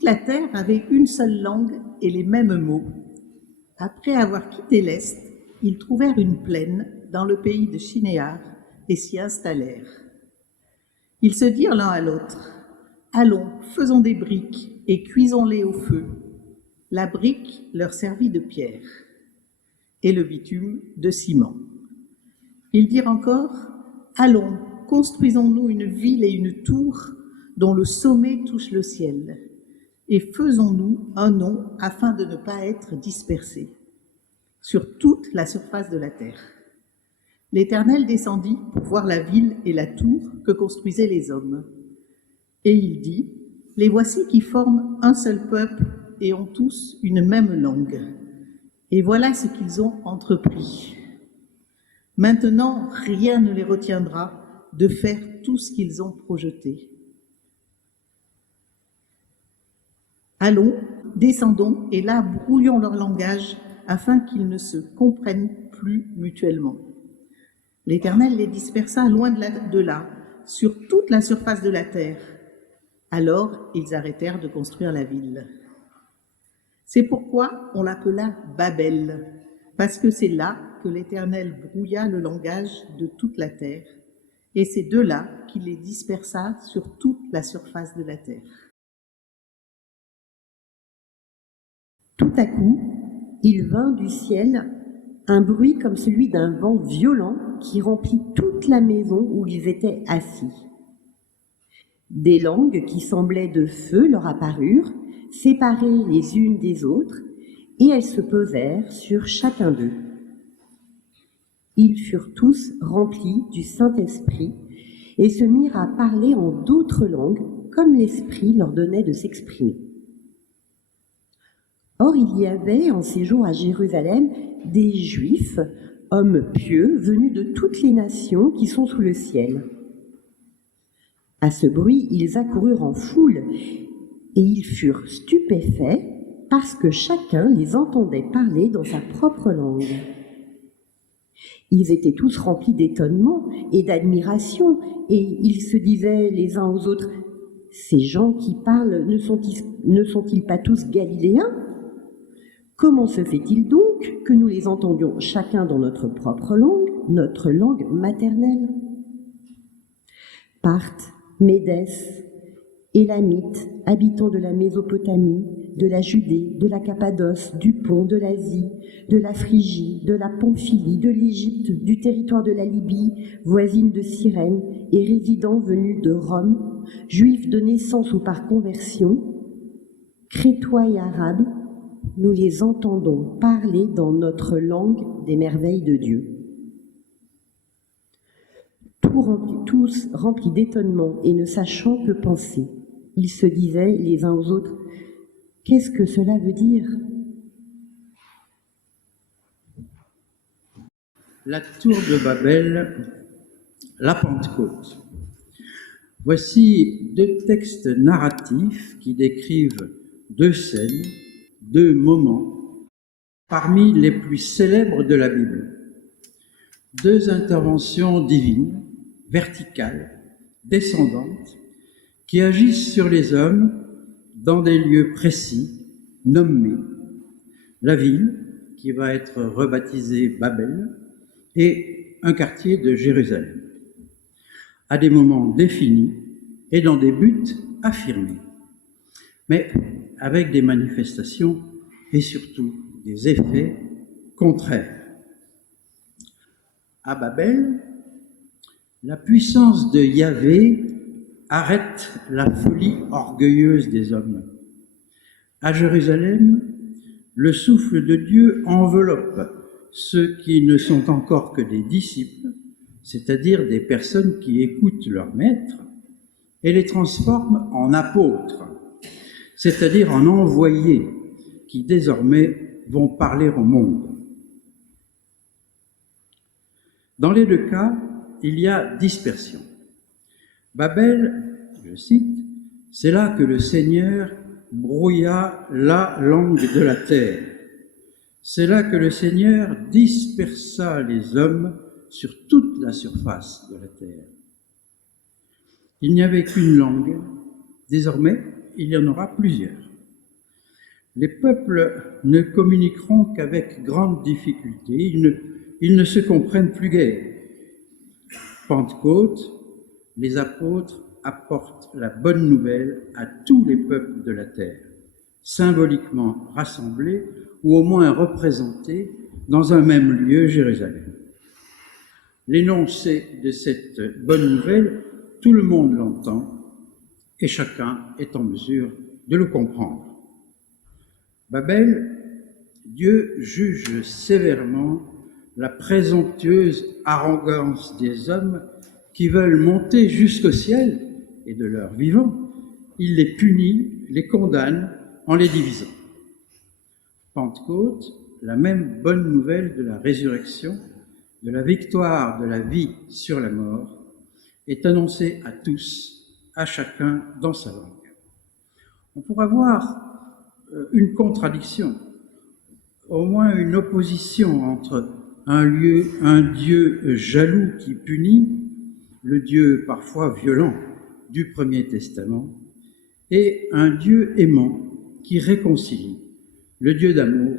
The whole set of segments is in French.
Toute la terre avait une seule langue et les mêmes mots. Après avoir quitté l'Est, ils trouvèrent une plaine dans le pays de Shinéar et s'y installèrent. Ils se dirent l'un à l'autre, « Allons, faisons des briques et cuisons-les au feu. » La brique leur servit de pierre et le bitume de ciment. Ils dirent encore, « Allons, construisons-nous une ville et une tour dont le sommet touche le ciel, et faisons-nous un nom afin de ne pas être dispersés sur toute la surface de la terre. » L'Éternel descendit pour voir la ville et la tour que construisaient les hommes. Et il dit, « Les voici qui forment un seul peuple et ont tous une même langue. Et voilà ce qu'ils ont entrepris. Maintenant, rien ne les retiendra de faire tout ce qu'ils ont projeté. Allons, descendons, et là, brouillons leur langage afin qu'ils ne se comprennent plus mutuellement. » L'Éternel les dispersa loin de là, sur toute la surface de la terre. Alors, ils arrêtèrent de construire la ville. C'est pourquoi on l'appela Babel, parce que c'est là que l'Éternel brouilla le langage de toute la terre, et c'est de là qu'il les dispersa sur toute la surface de la terre. Tout à coup, il vint du ciel un bruit comme celui d'un vent violent qui remplit toute la maison où ils étaient assis. Des langues qui semblaient de feu leur apparurent, séparées les unes des autres, et elles se posèrent sur chacun d'eux. Ils furent tous remplis du Saint-Esprit et se mirent à parler en d'autres langues, comme l'Esprit leur donnait de s'exprimer. Or, il y avait en séjour à Jérusalem des Juifs, hommes pieux, venus de toutes les nations qui sont sous le ciel. À ce bruit, ils accoururent en foule, et ils furent stupéfaits parce que chacun les entendait parler dans sa propre langue. Ils étaient tous remplis d'étonnement et d'admiration, et ils se disaient les uns aux autres, « Ces gens qui parlent ne sont-ils pas tous galiléens ? Comment se fait-il donc que nous les entendions chacun dans notre propre langue maternelle ? Parthes, Médès, Élamites, habitants de la Mésopotamie, de la Judée, de la Cappadoce, du Pont, de l'Asie, de la Phrygie, de la Pamphylie, de l'Égypte, du territoire de la Libye, voisine de Cyrène, et résidents venus de Rome, juifs de naissance ou par conversion, Crétois et Arabes, nous les entendons parler dans notre langue des merveilles de Dieu. » Tous remplis d'étonnement et ne sachant que penser, ils se disaient les uns aux autres, « Qu'est-ce que cela veut dire ?» La tour de Babel, la Pentecôte. Voici deux textes narratifs qui décrivent deux scènes, deux moments, parmi les plus célèbres de la Bible. Deux interventions divines, verticales, descendantes, qui agissent sur les hommes dans des lieux précis, nommés. La ville, qui va être rebaptisée Babel, et un quartier de Jérusalem, à des moments définis et dans des buts affirmés, mais avec des manifestations et surtout des effets contraires. À Babel, la puissance de Yahvé arrête la folie orgueilleuse des hommes. À Jérusalem, le souffle de Dieu enveloppe ceux qui ne sont encore que des disciples, c'est-à-dire des personnes qui écoutent leur maître, et les transforme en apôtres, c'est-à-dire en envoyés qui désormais vont parler au monde. Dans les deux cas, il y a dispersion. Babel, je cite, « C'est là que le Seigneur brouilla la langue de la terre. C'est là que le Seigneur dispersa les hommes sur toute la surface de la terre. Il n'y avait qu'une langue, désormais il y en aura plusieurs. les peuples ne communiqueront qu'avec grande difficulté, ils ne se comprennent plus guère. Pentecôte, les apôtres apportent la bonne nouvelle à tous les peuples de la terre, symboliquement rassemblés ou au moins représentés dans un même lieu, Jérusalem. L'énoncé de cette bonne nouvelle, tout le monde l'entend et chacun est en mesure de le comprendre. Babel, Dieu juge sévèrement la présomptueuse arrogance des hommes qui veulent monter jusqu'au ciel et de leur vivant, il les punit, les condamne en les divisant. Pentecôte, la même bonne nouvelle de la résurrection, de la victoire de la vie sur la mort, est annoncée à tous, à chacun dans sa langue. On pourra voir une contradiction, au moins une opposition entre un Dieu jaloux qui punit, le Dieu parfois violent du Premier Testament, et un Dieu aimant qui réconcilie, le Dieu d'amour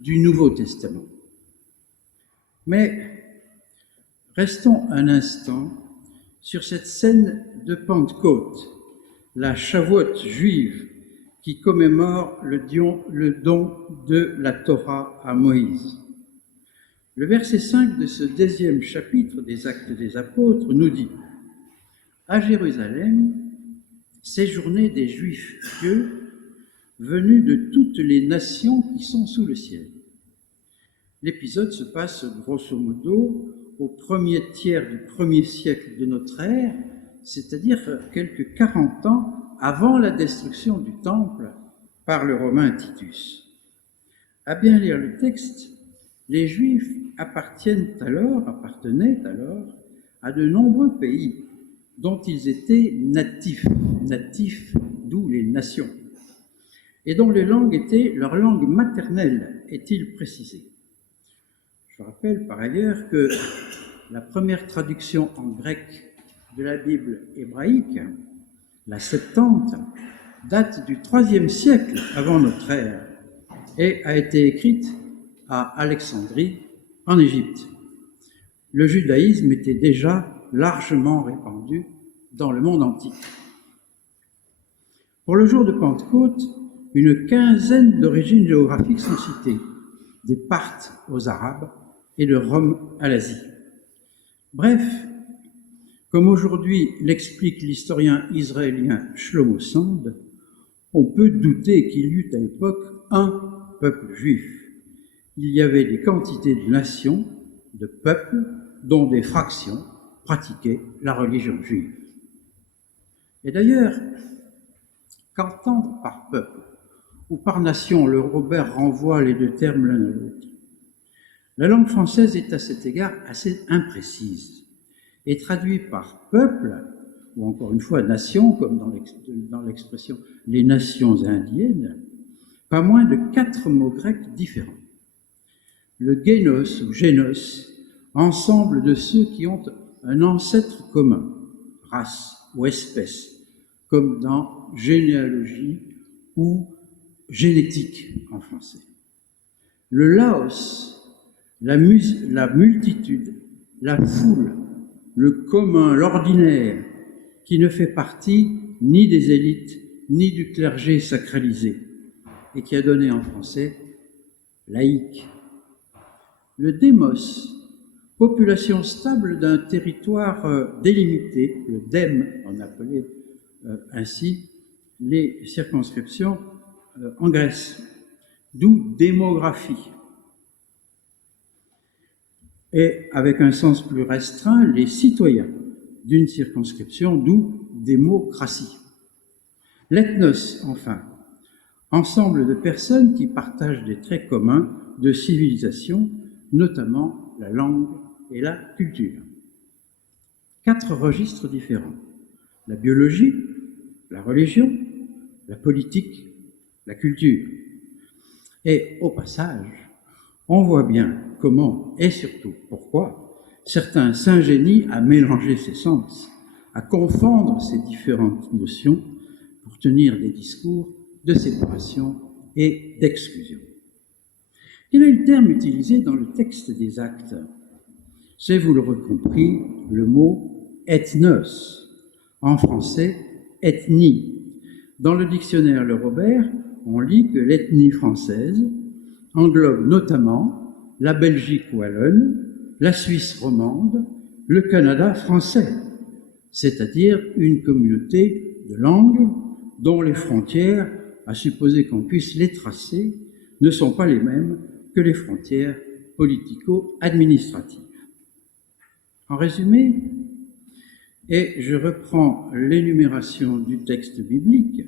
du Nouveau Testament. Mais restons un instant sur cette scène de Pentecôte, la Shavuot juive qui commémore le don de la Torah à Moïse. Le verset 5 de ce 2e chapitre des Actes des Apôtres nous dit « À Jérusalem séjournaient des Juifs pieux venus de toutes les nations qui sont sous le ciel. » L'épisode se passe grosso modo au premier tiers du 1er siècle de notre ère, c'est-à-dire quelques 40 ans avant la destruction du temple par le Romain Titus. À bien lire le texte, les Juifs appartenaient alors à de nombreux pays dont ils étaient natifs, d'où les nations, et dont les langues étaient leur langue maternelle, est-il précisé. Je rappelle par ailleurs que la première traduction en grec de la Bible hébraïque, la Septante, date du IIIe siècle avant notre ère et a été écrite à Alexandrie, en Égypte. Le judaïsme était déjà largement répandu dans le monde antique. Pour le jour de Pentecôte, une quinzaine d'origines géographiques sont citées, des Parthes aux Arabes et de Rome à l'Asie. Bref, comme aujourd'hui l'explique l'historien israélien Shlomo Sand, on peut douter qu'il y eut à l'époque un peuple juif. Il y avait des quantités de nations, de peuples, dont des fractions pratiquaient la religion juive. Et d'ailleurs, qu'entendre par peuple ou par nation, le Robert renvoie les deux termes l'un à l'autre. La langue française est à cet égard assez imprécise et traduit par peuple, ou encore une fois nation, comme dans l'expression les nations indiennes, pas moins de 4 mots grecs différents. Le génos ou génos, ensemble de ceux qui ont un ancêtre commun, race ou espèce, comme dans généalogie ou génétique en français. Le laos, la multitude, la foule, le commun, l'ordinaire, qui ne fait partie ni des élites, ni du clergé sacralisé, et qui a donné en français laïque. Le démos, population stable d'un territoire délimité, le dème, on appelait ainsi les circonscriptions en Grèce, d'où démographie. Et avec un sens plus restreint, les citoyens d'une circonscription, d'où démocratie. L'ethnos, enfin, ensemble de personnes qui partagent des traits communs de civilisation, notamment la langue et la culture. 4 registres différents: la biologie, la religion, la politique, la culture. Et au passage, on voit bien comment et surtout pourquoi certains s'ingénient à mélanger ces sens, à confondre ces différentes notions pour tenir des discours de séparation et d'exclusion. Quel est le terme utilisé dans le texte des Actes? C'est, vous l'aurez compris, le mot « ethnos », en français « ethnie ». Dans le dictionnaire Le Robert, on lit que l'ethnie française englobe notamment la Belgique wallonne, la Suisse romande, le Canada français, c'est-à-dire une communauté de langues dont les frontières, à supposer qu'on puisse les tracer, ne sont pas les mêmes que les frontières politico-administratives. En résumé, et je reprends l'énumération du texte biblique,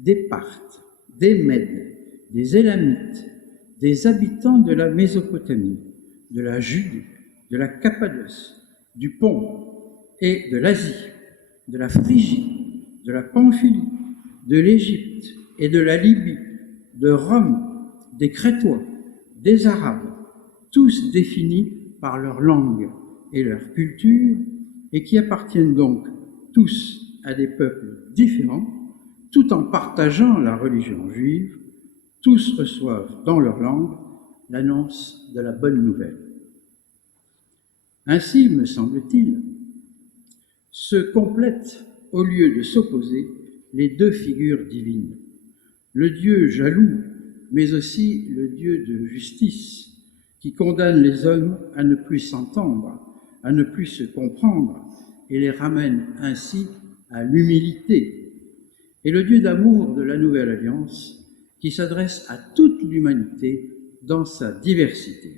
des Parthes, des Mèdes, des Élamites, des habitants de la Mésopotamie, de la Judée, de la Cappadoce, du Pont et de l'Asie, de la Phrygie, de la Pamphylie, de l'Égypte et de la Libye, de Rome, des Crétois, des Arabes, tous définis par leur langue et leur culture, et qui appartiennent donc tous à des peuples différents, tout en partageant la religion juive, tous reçoivent dans leur langue l'annonce de la bonne nouvelle. Ainsi, me semble-t-il, se complètent, au lieu de s'opposer, les deux figures divines. Le Dieu jaloux, mais aussi le Dieu de justice, qui condamne les hommes à ne plus s'entendre, à ne plus se comprendre, et les ramène ainsi à l'humilité. Et le Dieu d'amour de la Nouvelle Alliance, qui s'adresse à toute l'humanité dans sa diversité.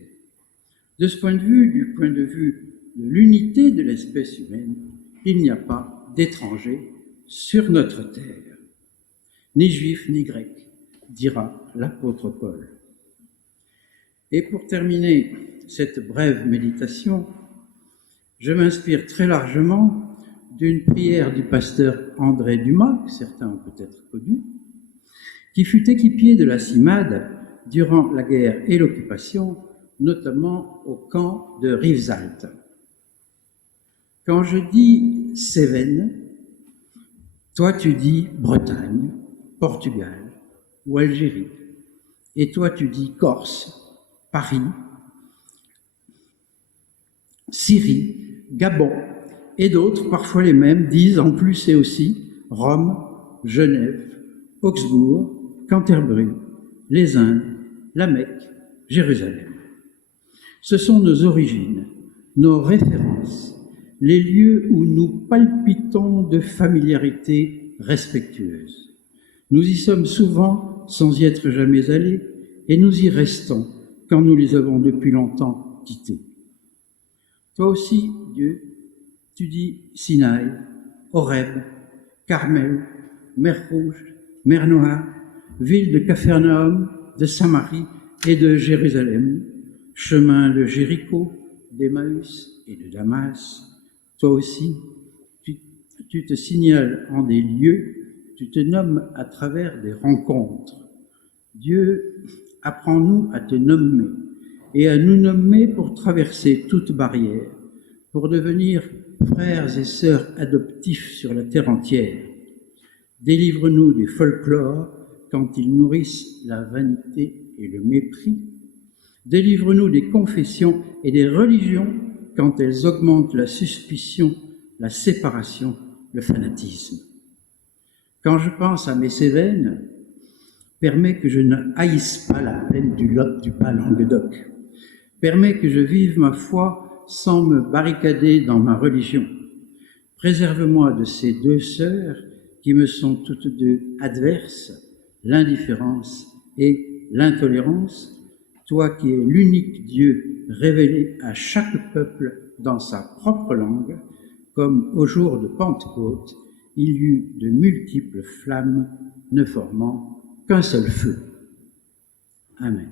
De ce point de vue, du point de vue de l'unité de l'espèce humaine, il n'y a pas d'étrangers sur notre terre, ni juifs ni grecs, dira l'apôtre Paul. Et pour terminer cette brève méditation, je m'inspire très largement d'une prière du pasteur André Dumas, que certains ont peut-être connu, qui fut équipier de la CIMAD durant la guerre et l'occupation, notamment au camp de Rivesaltes. Quand je dis Cévennes, toi tu dis Bretagne, Portugal ou Algérie, et toi tu dis Corse, Paris, Syrie, Gabon, et d'autres, parfois les mêmes, disent en plus et aussi Rome, Genève, Augsbourg, Canterbury, les Indes, la Mecque, Jérusalem. Ce sont nos origines, nos références, les lieux où nous palpitons de familiarité respectueuse. Nous y sommes souvent sans y être jamais allés, et nous y restons quand nous les avons depuis longtemps quittés. Toi aussi, Dieu, tu dis Sinaï, Horeb, Carmel, Mer Rouge, Mer Noire, ville de Capharnaüm, de Samarie et de Jérusalem, chemin de Jéricho, d'Emmaüs et de Damas. Toi aussi, tu te signales en des lieux, tu te nommes à travers des rencontres. Dieu, apprends-nous à te nommer et à nous nommer pour traverser toute barrière, pour devenir frères et sœurs adoptifs sur la terre entière. Délivre-nous des folklores quand ils nourrissent la vanité et le mépris. Délivre-nous des confessions et des religions quand elles augmentent la suspicion, la séparation, le fanatisme. Quand je pense à mes Cévennes, permets que je ne haïsse pas la plaine du Lot du Bas-Languedoc. Permets que je vive ma foi sans me barricader dans ma religion. Préserve-moi de ces deux sœurs qui me sont toutes deux adverses, l'indifférence et l'intolérance, toi qui es l'unique Dieu révélé à chaque peuple dans sa propre langue, comme au jour de Pentecôte, il y eut de multiples flammes ne formant qu'un seul feu. Amen.